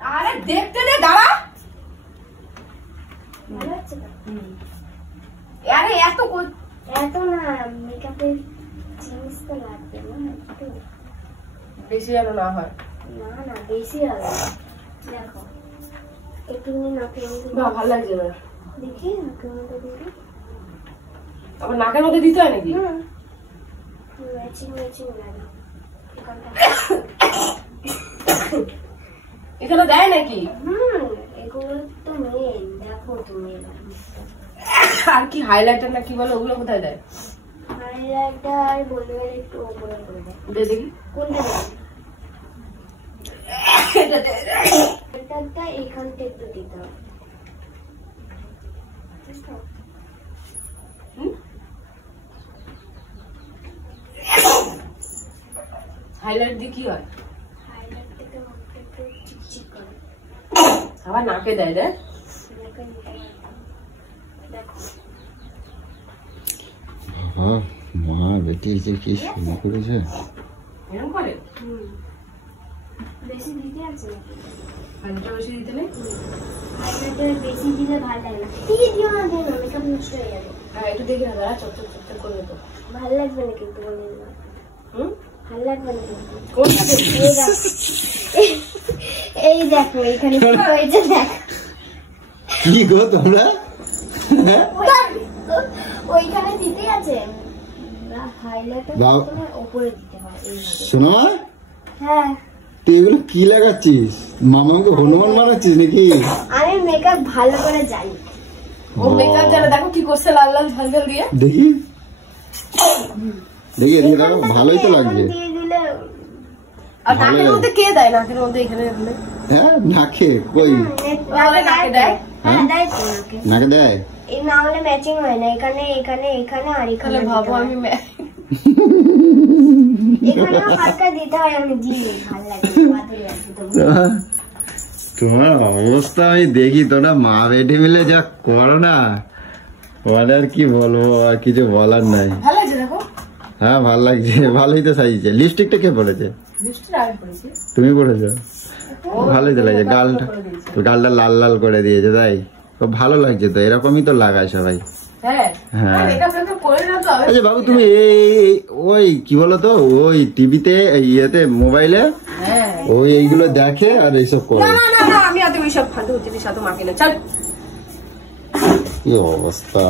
আরে দেখতে দে দাঁড়া। ভালো হচ্ছে তো? আরে এত না মেকআপের জিনিস তো লাগবে না একটু বেশি যেন না হয়। না বেশি হবে। দেখো একটু নাকের মধ্যে ভালো লাগছে না। দেখি নাকের মধ্যে দিবি। আবার নাকের মধ্যে দিতে হয় নাকি? ম্যাচিং লাগে। এখানে দেয় নাকি? এগুলো তো মেন। দেখো তুমি আর কি হাইলাইটার না কি বলে ওগুলো কোথায় দেয়? হাইলাইটার বলতে গেলে একটু উপরে করে দেয়। দেখি কোনটা দেয়? এটা এখান থেকে একটু দিতে হবে। হাইলাইট দিয়ে কি হয়? হাইলাইট থেকে মুখটা একটু চিকচিক করে। আবার নাকে দেয় রে। মা বেটি যে কি শুরু করেছে। এরকম করে? বেশি দিতে আছে নাকি? হাইলাইটার বেশি দিতে নেই? হাইলাইটার বেশি দিলে ভালো লাগে না। দিকে দিও না, দিও না, মেকআপ নষ্ট হয়ে যাবে। হ্যাঁ একটু দেখি না দাঁড়া, চটচট করবে তো। ভালো লাগবে না কিন্তু বলে দিলাম। ভালো লাগবে না কিন্তু। কোনটা দেখি? এই দেখো এখানে কি হয়েছে দেখ। কি গো তোমরা? ওইখানে দিতে আছে হাইলাইটার উপরে দিতে হয়। শোনো হ্যাঁ তুই এগুলো কি লাগাচ্ছিস? মামাকে হনুমান বানাচ্ছিস নাকি? আমি মেকআপ ভালো করে জানি। ও মেকআপ জানে, দেখো কি করছে লাল লাল ঝাল ঝাল দিয়ে। দেখি দেখি এদিকে দেখো, ভালোই তো লাগছে। দিয়ে দিলে আর নাকের মধ্যে কে দেয়? নাকের মধ্যে এখানে এখানে? হ্যাঁ নাকে কই? নাকে দেয়? হ্যাঁ দেয় তো নাকে। নাকে দেয়? এই না হলে ম্যাচিং হয় না। এখানে এখানে এখানে আর এখানে ভাবো আমি এখানে হালকা দিতে হয়। আমি দিই ভালো লাগে। তোমার অবস্থা আমি দেখি, তোমরা মা বেটি মিলে যা করো না, মানে আর কি বলবো, আর কিছু বলার নাই। ভালো লাগছে দেখো। হ্যাঁ ভালো লাগছে, ভালোই তো সাজিয়েছে। লিপস্টিকটা কে পড়েছে? লিপস্টিক আমি পরেছি। তুমি পড়েছো? ভালোই তো লাগছে। গালটা লাল লাল করে দিয়েছে, তাই খুব ভালো লাগছে তো। এরকমই তো লাগায় সবাই। হ্যাঁ আচ্ছা বাবু তুমি ওই কি বলতো, ওই টিভিতে ইয়েতে মোবাইলে ওই এইগুলো দেখে আর এইসব করে? না আমি অত ওইসব ফালতু জিনিস এত মাকে না। চল কি অবস্থা।